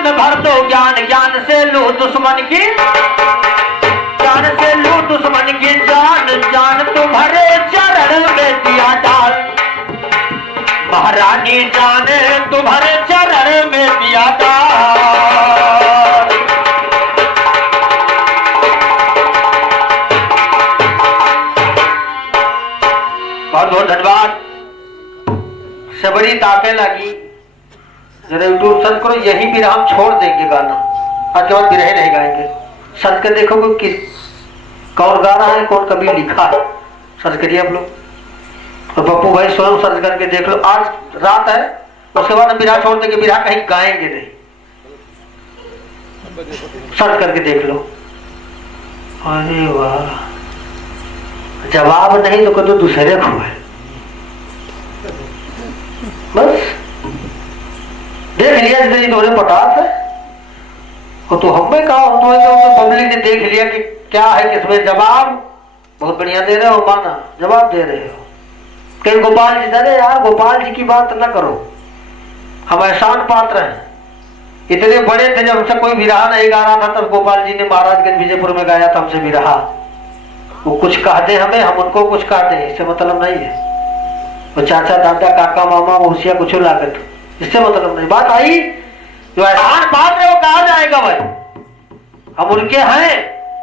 में भर दो ज्ञान, ज्ञान से लू दुश्मन की, ज्ञान से लू दुश्मन की जान, जान तुम्हारे चरण में दिया डाल। महारानी जान तुम्हारे चरण में दिया डाल। बहुत बहुत धन्यवाद। सबरी ताके लगी जरा यूट्यूब सर्च करो, यही भी हम छोड़ देंगे गाना, आज के बाद बिरहे नहीं गाएंगे। सर्च कर देखो कि किस कौन गा रहा है, कौन कभी लिखा है, सर्च करिए आप लोग। और पप्पू भाई स्वयं सर्च करके देख लो। आज रात है, उसके बाद हम बिरहा छोड़ देंगे, बिरहा कहीं गाएंगे नहीं, सर्च करके देख लो। अरे वाह, जवाब नहीं तो कदो दूसरे को है, बस देख लिया जितनी दोनों पटास है। और तो हमें कहा पब्लिक ने देख लिया कि क्या है किसमें जवाब। बहुत बढ़िया दे रहे हो, माना जवाब दे रहे हो। कहीं गोपाल जी, अरे यार गोपाल जी की बात ना करो, हम एहसान पात्र हैं। इतने बड़े थे, जब हमसे कोई विरहा नहीं गा रहा था तब गोपाल जी ने महाराजगंज विजयपुर में गाया था हमसे विरहा। वो कुछ कहते हमें, हम उनको कुछ कहते हैं, इससे मतलब नहीं है। वो चाचा दादा काका मामा मौसिया कुछ लागत, इससे मतलब नहीं। बात आई जो एहसान पात्र है वो कहा जाएगा भाई, हम उनके हैं।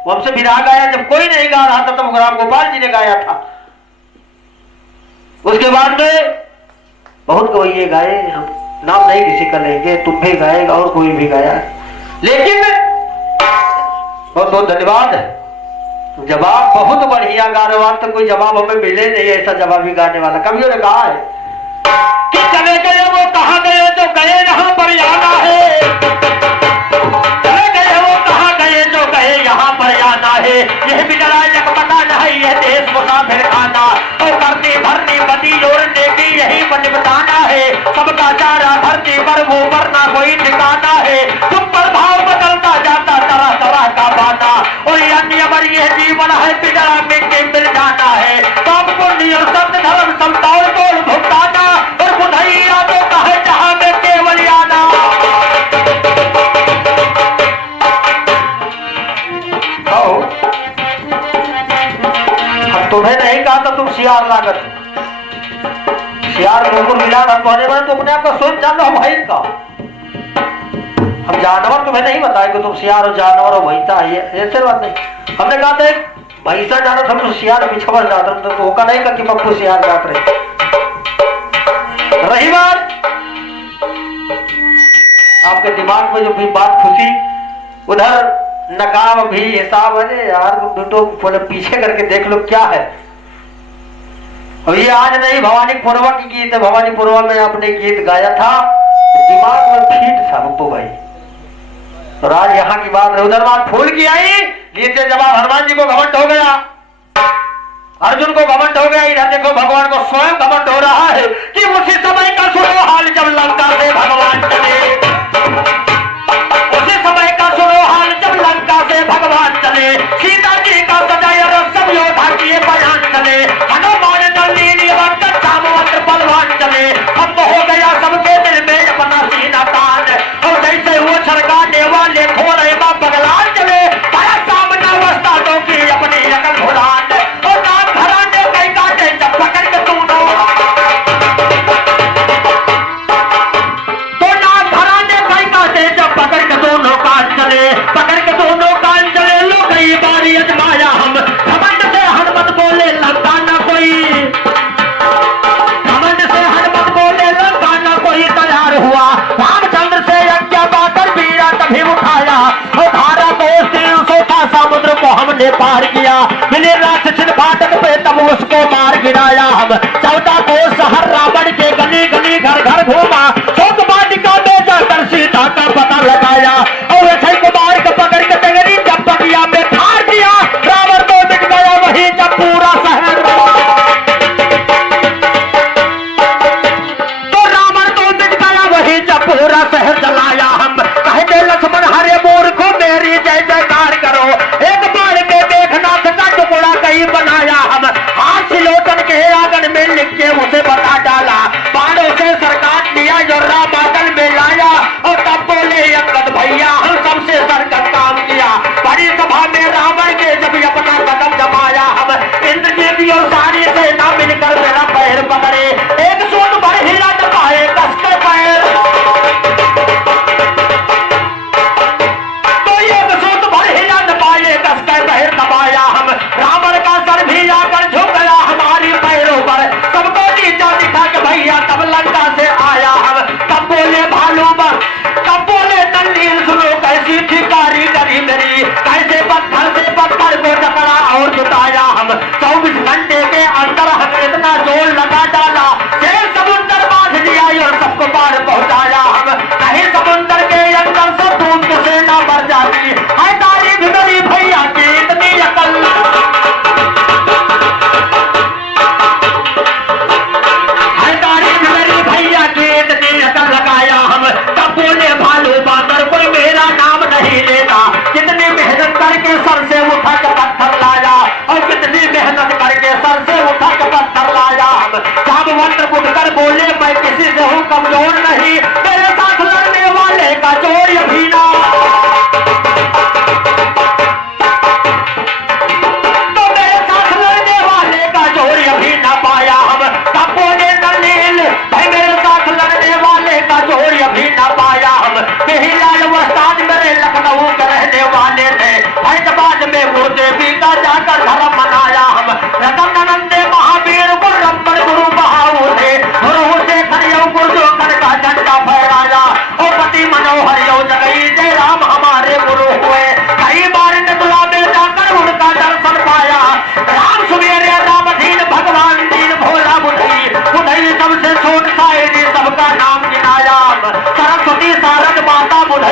वो हमसे विरहा गाया जब कोई नहीं गा रहा था, तब राम गोपाल जी ने गाया था। उसके बाद में बहुत गवैये गाए, हम नाम नहीं किसी का लेंगे, तुम भी गाएगा और कोई भी गाया। लेकिन बहुत बहुत धन्यवाद है, जवाब बहुत बढ़िया गा रहे हो। तो कोई जवाब हमें मिले नहीं ऐसा जवाबी गाने वाला। कवियों ने कहा है कि चले गए वो कहाँ गए जो गए यहाँ पर आना है, चले गए वो कहाँ गए जो गए यहाँ पर आना है। यह भी लड़ाई बताना है, यह देश मुसाफिर खाना, और करनी भरनी बदी जोड़ने की यही मन बताना है। सबका चारा धरती पर वो वरना कोई ठिकाना है। तुम पर भाव बदलता जाता तरह तरह का बाना, और अन्य पर यह जीवन है पिघला मिट्टी मिल जाना है। पाप पुण्य और सत्य धर्म समता और तोड़ भुगताना, और बुधैया तो कहे जहां में केवल आना। तुम्हें नहीं कहा था तुम सियार लागत, सियार मुकुर मिला था तुम्हारे में, तो अपने आप का स्वयं जान लो हम भाई का। हम जानवर तुम्हें नहीं बताए कि तुम सियार हो, जानवर हो, भैंसा है, ऐसे बात नहीं। हमने कहा था भैंसा जानो हम तो सियार पिछवर जाते, तो होगा नहीं का कि पप्पू सियार जात रहे। रही बात आपके दिमाग में जो भी बात खुशी, उधर नकाब भी हिसाब है यार, तो पीछे करके देख लो क्या है। और ये आज नहीं, भवानी पूर्वा की गीत है। भवानी पूर्वा में आपने गीत गाया था, दिमाग में फीट था पप्पू भाई। और आज यहाँ की बात है, उधर बात फूल की आई, गीत के जवाब हनुमान जी को घमंड हो गया, अर्जुन को घमंड हो गया। इधर देखो भगवान को स्वयं घमंड हो रहा है कि उसी समय का सुनो हाल जब लंका से भगवान चले, उसी समय का सुनो हाल जब लंका से भगवान चले। सीता जी का सजाए और सब योद्धा किए बयान चले, हनुमान जल्दी सामवंत बलवान चले। अब हो गया सबके दिल में अपना सीना तान, और जैसे वो सरकाने वाले थोड़े बगलान चले, बड़ा सामना वस्तादों की अपनी अकल भुलान, और नाम भराने कई काटे जब पकड़ के तू तो नाम भराने कई काटे जब पकड़ के दोनों कान चले, पकड़ के दोनों कान चले। लो कई बारी अजमाया हम, घमंड से हनुमत बोले लंका ना कोई, घमंड से हनुमत बोले लंका ना कोई तैयार हुआ। रामचंद्र से यज्ञ पाकर वीरा तभी उठाया, और धारा को 300 था समुद्र को हमने पार किया। मिले राक्षस फाटक पे तब उसको मार गिराया हम। 14 को शहर रावण के गली गली घर घर घूमा, शोक वाटिका में जाकर सीता का पता लगाया, और अक्षय कुमार को पकड़ के टंगरी जब बगिया में फाड़ दिया। रावण तो मिट गया वही जब पूरा शहर, तो रावण तो मिट गया वही जब पूरा शहर जलाया हम। कहते लक्ष्मण हरे मोर को मेरी जय जयकार करो, एक बार के देखनाथ का टुकड़ा कहीं बनाया हम। हाथ सिलोटन के आंगन में लिख के उसे बता डाला, बाणों से सरकार लिया जो राम बादल में लाया, और तब बोले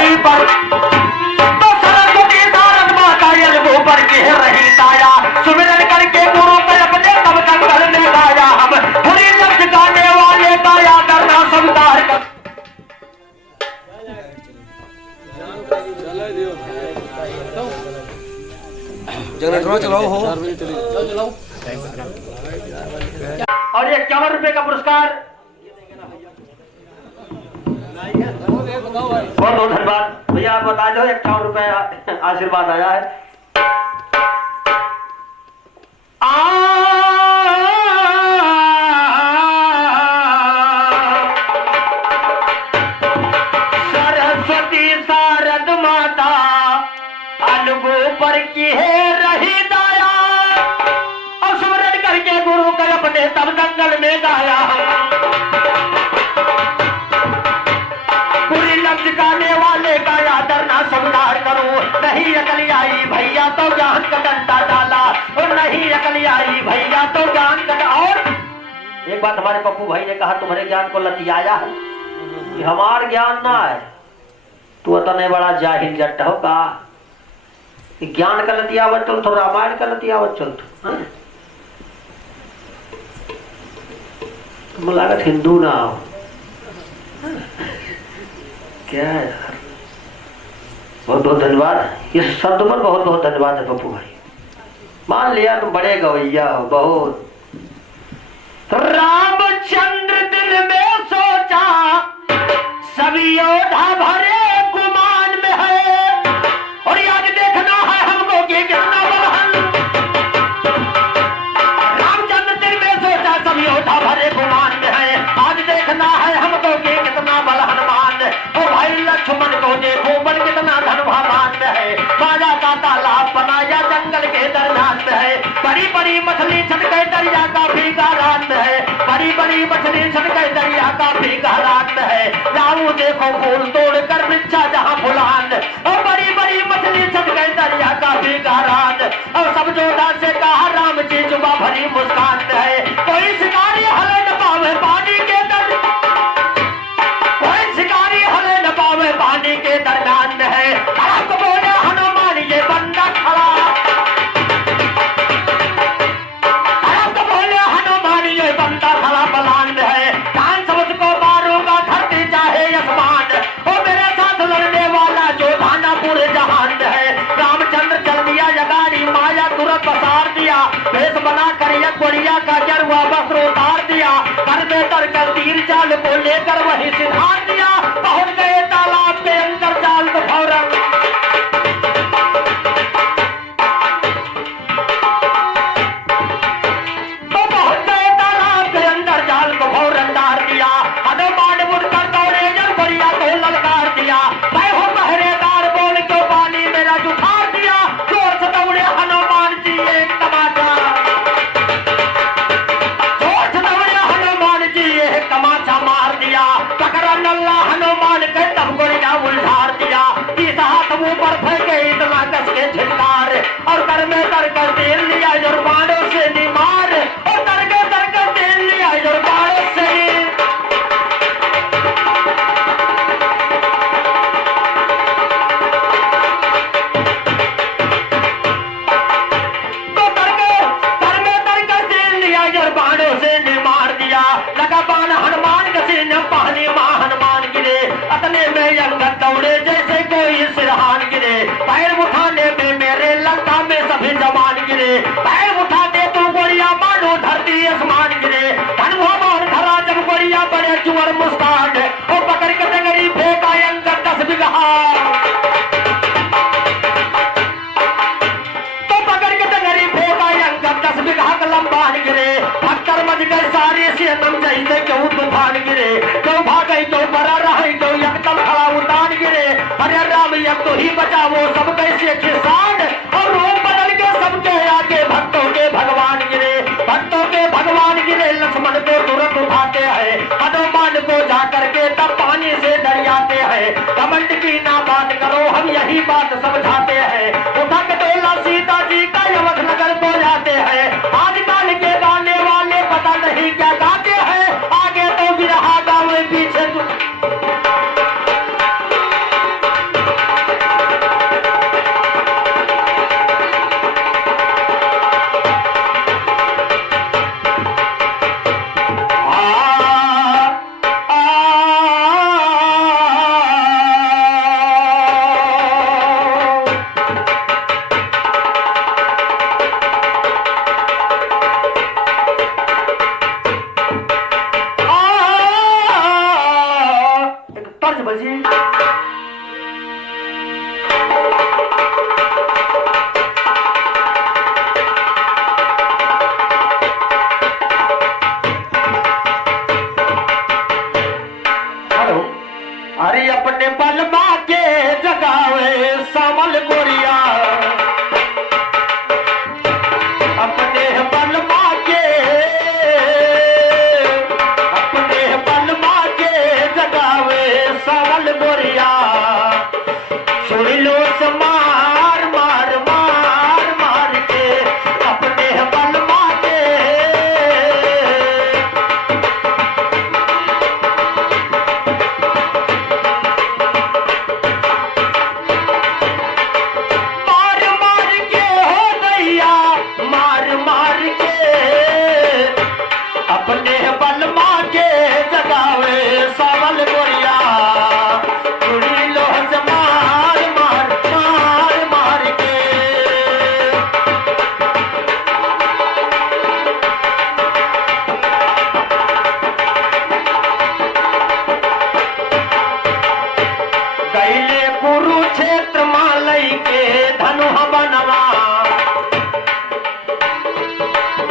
धरती पर तो सरस्वती सारद माता यज्ञों पर कह रही ताया सुमिरन करके गुरु पे अपने तब जंगल में गाया हम बुरी लफ्ज गाने वाले गाया करना संसार का चलाओ हो और ये 51 रुपए का पुरस्कार बहुत बहुत धन्यवाद भैया। आप बता दो 51 रुपए आशीर्वाद आया है। सरस्वती शारद माता अलगू पर की है रही दाया और सुमरन करके गुरु कर अपने तब जंगल में गाया बुरी लफ्ज गाने वाले गाया डरना समझदार करो नहीं अकल आई भैया तो ज्ञान का डंडा डाला और नहीं अकल आई भैया तो ज्ञान का। और एक बात हमारे पप्पू भाई ने कहा तुम्हारे ज्ञान को लतियाया है कि हमार ज्ञान ना है तू अतने बड़ा जाहिल जट्ट हो का ज्ञान का लतियावत चल तो रामायण का लतियावत चल तो तुम लागत हिंदू ना हो क्या है यार। बहुत बहुत धन्यवाद इस शब्द पर बहुत बहुत धन्यवाद है पप्पू भाई। मान लिया तुम बड़े गवैया हो बहुत। रामचंद्र दिल में सोचा सभी योद्धा भरे गुमान में है और याद देखना है हमको कि कितना बलवान। रामचंद्र दिल में सोचा सभी योद्धा भरे गुमान में है आज देखना है हमको कि कितना बल हनुमान। ओ भाई लक्ष्मण को देखो बल कितना धनुभावान में है बाजा का तालाब बनाया जंगल के दरमियान में है बड़ी बड़ी मछली छटके दरिया का भीगा रात में है बड़ी बड़ी मछली छटके दरिया का भीगा रात में है जाऊं देखो फूल तोड़कर वृक्षा जहां फुलान और बड़ी बड़ी मछली छटके दरिया का भीगा रात और सब जोधा से कहा राम जी जुबा भरी मुस्कान में है कोई शिकारी हले न पावे पानी के दर कोई शिकारी हले न पावे पानी के दरमियान में है आप बोले हनुमान ये बंदा खड़ा आप बोले हनुमान ये बंदा खड़ा बलान में है कान समझ को मारूंगा धरती चाहे आसमान ओ मेरे साथ लड़ने वाला जो धाना पूरे जहान में है। रामचंद्र चल दिया जगारी माया तुरंत पसार दिया भेष बना कर बढ़िया का जरुआ वस्त्र उतार दिया कर बेतर कर तीर चाल को लेकर वही सिधार दिया पहुंच गए तालाब के अंदर जाल को फौरन तो पहुंच गए तालाब के अंदर जाल को फौरन डार दिया हनुमान मुड़कर दौड़े जब बढ़िया को ललकार दिया मैं हूँ पहरेदार बोल के पानी मेरा जुठार दिया जोर से दौड़े हनुमान जी एक तमाचा जोर से दौड़े हनुमान जी एक तमाचा मार दिया पकड़ा नल्ला हनुमान के तब गोरिया उल्झार दिया इस हाथ मुंह पर फेंके इतना कस के झिलकार और कर में कर कर तेल लिया जुर्मानों से निमार और कर कर तेल लिया जुर्मानों से बाणों से निमार दिया लगा बाण हनुमान कसी न पानी मां हनुमान गिरे अतने में अंगद दौड़े जैसे कोई सिरहान गिरे पैर उठाने में मेरे लंका में सभी जवान गिरे पैर उठाते तू गोलियां मानो धरती आसमान गिरे धनुभान धरा जब गोलियां बड़े चुअर मुस्कान और पकड़ के डगरी फेंका अंगद 10 बिगहा लंबान गिरे पत्थर मच गए सारे से तुम जैसे क्यों तूफान गिरे क्यों भागे क्यों बड़ा रहे क्यों एकदम खड़ा उतान गिरे अरे राम अब तो ही बचा वो सब कैसे किसान और रूप बदल के सबके आगे भक्तों के भगवान गिरे लक्ष्मण को तुरंत उठाते हैं हनुमान को जा करके तब पानी से डरियाते हैं कमंड की ना बात करो हम यही बात समझाते हैं उठा के टोला सीता जी का यवत नगर को जाते हैं आजकल के गाने वाले पता नहीं क्या गाते हैं आगे तो बिरहा गावे पीछे बलमा के जगावे सावल गोरिया अपने बलमा के जगावे सावल गोरिया सुन लो मार मार मार मार के अपने बलमा के मार मार के हो दैया मार मार के अपने बलमा के जगावे सावल गोरिया सुनी लो मार मार मार मार के कैले कुरुक्षेत्र मालई के धनु बनवा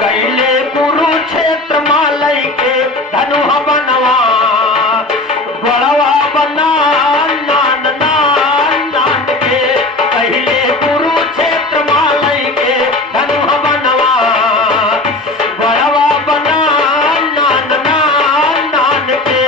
कैले कुरुक्षेत्र मालई के धनु बनवा बड़वा बना नान नान नान के कैले कुरुक्षेत्र मालई के धनु बनवा बड़वा बना नान नान नान के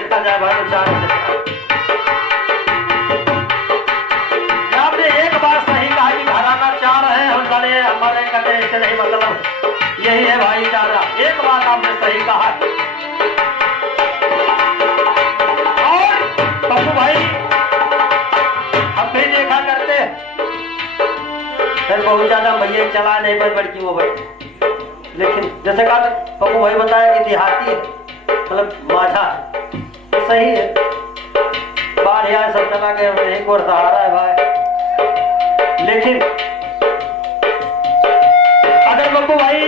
देखा जाए भाई तो चार से आपने एक बात सही कहा कि घराना चार है, हम जाने हमारे कहते ऐसे नहीं, मतलब यही है भाईचारा। एक बात आपने सही कहा। और पप्पू भाई हम भी देखा करते फिर बहुत ज्यादा भैया चला नहीं पर बड़की वो भाई, लेकिन जैसे कहा पप्पू भाई बताया कि देहाती है, मतलब माझा तो सही है। बाढ़ यार सब जगह के नहीं को सहारा है भाई। लेकिन अगर पप्पू भाई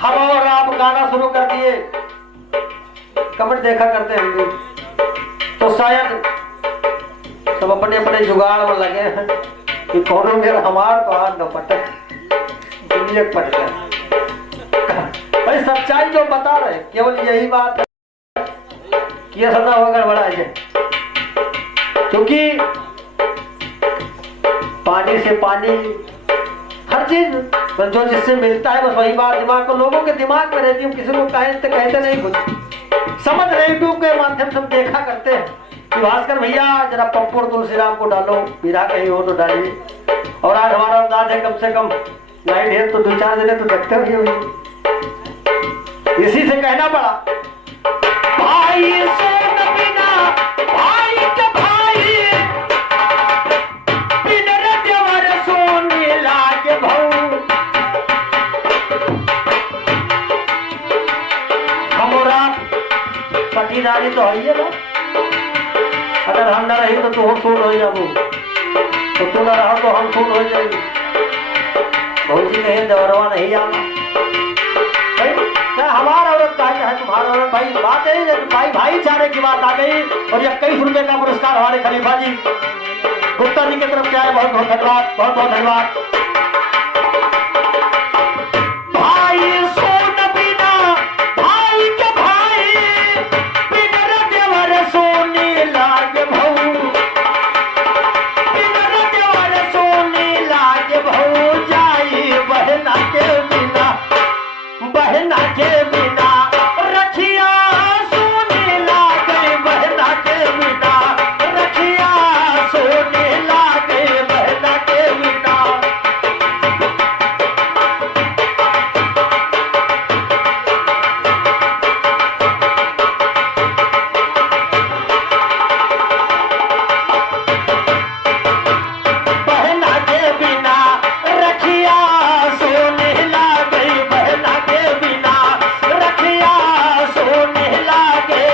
हम और आप गाना शुरू कर दिए, कमेंट देखा करते होंगे, तो शायद सब अपने अपने जुगाड़ में लगे हैं कि कौन मेरा हमार तो हाथ न पटक दुनिया पट गया। भाई सच्चाई जो बता रहे केवल यही बात है कि ऐसा ना होकर बड़ा है, क्योंकि पानी से पानी हर चीज जो जिससे मिलता है बस वही बात दिमाग को, लोगों के दिमाग में रहती है। किसी को कहते नहीं, कुछ समझ रहे यूट्यूब के माध्यम से हम देखा करते हैं कि भास्कर भैया जरा पप्पू और तुलसीराम को डालो, पीरा कहीं हो तो डालिए। और आज हमारा अंदाज है कम से कम लाइट है तो 2-4 जने तो देखते हुए, इसी से कहना पड़ा भाई सोन बिना भाई के भाई बिन देवर सोने लागे भऊ। हमारा पटीदारी तो है ना, अगर हम न रही तो तू सुन हो जाबू, तो तू न रहो तो हम सुन हो जाएगी। भौजी कहे देवरवा नहीं आना हमारा औरत का है तुम्हारा औरत। भाई बात है भाई भाईचारे की बात आ गई। और 21 रुपए का पुरस्कार हमारे खलीफा जी गुप्ता जी की तरफ से आए, बहुत बहुत धन्यवाद, बहुत बहुत धन्यवाद। भाई सोन बिना भाई के भाई बिन देवर सोने लागे भऊ, बिन देवर सोने लागे भऊ। जाई बहना के बिना, बहना के बिना रखिया सोने लागे, बहना के बिना रखिया सोने लागे, बहना के बिना। बहना के बिना रखिया सोने लागे, बहना के बिना रखिया सोने लागे।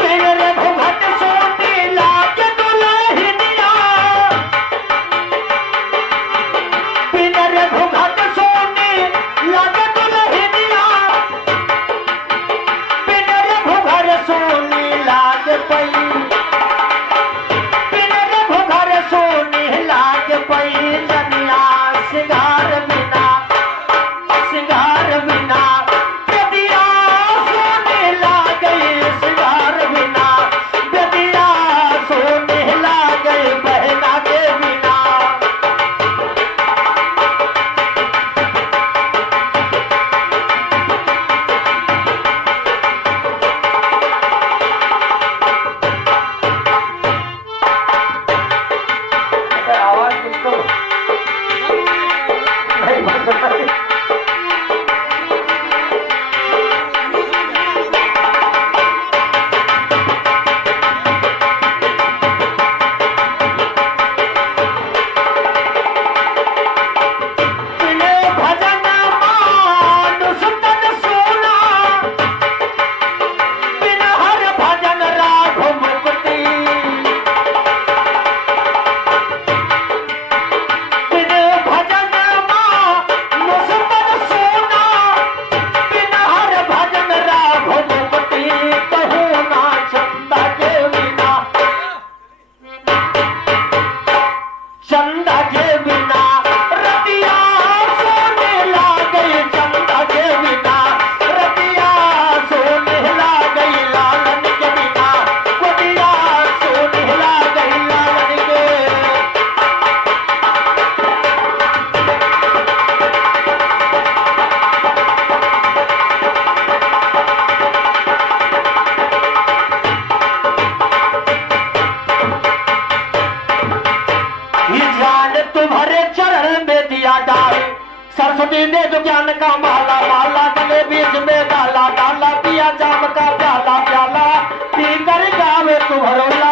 तेरे घूंघट सोने लागे दुल्हनिया, तेरे घूंघट सोने लागे दुल्हनिया, तेरे घूंघट सोने लागे पई, तेरे घूंघट सोने लागे पई। जनिया सिंगार बिना, सिंगार बिना बेदिया सोने लागे, सिंगार बिना बेदिया सोने लागे, बहना के बिना। आवाज कुछ कम मैंने तुम्हारे चरण में दिया डाल, सरस्वती ने जो ज्ञान का माला माला गले बीच में डाला डाला पिया जाम का प्याला प्याला पी कर गावे तुम्हारो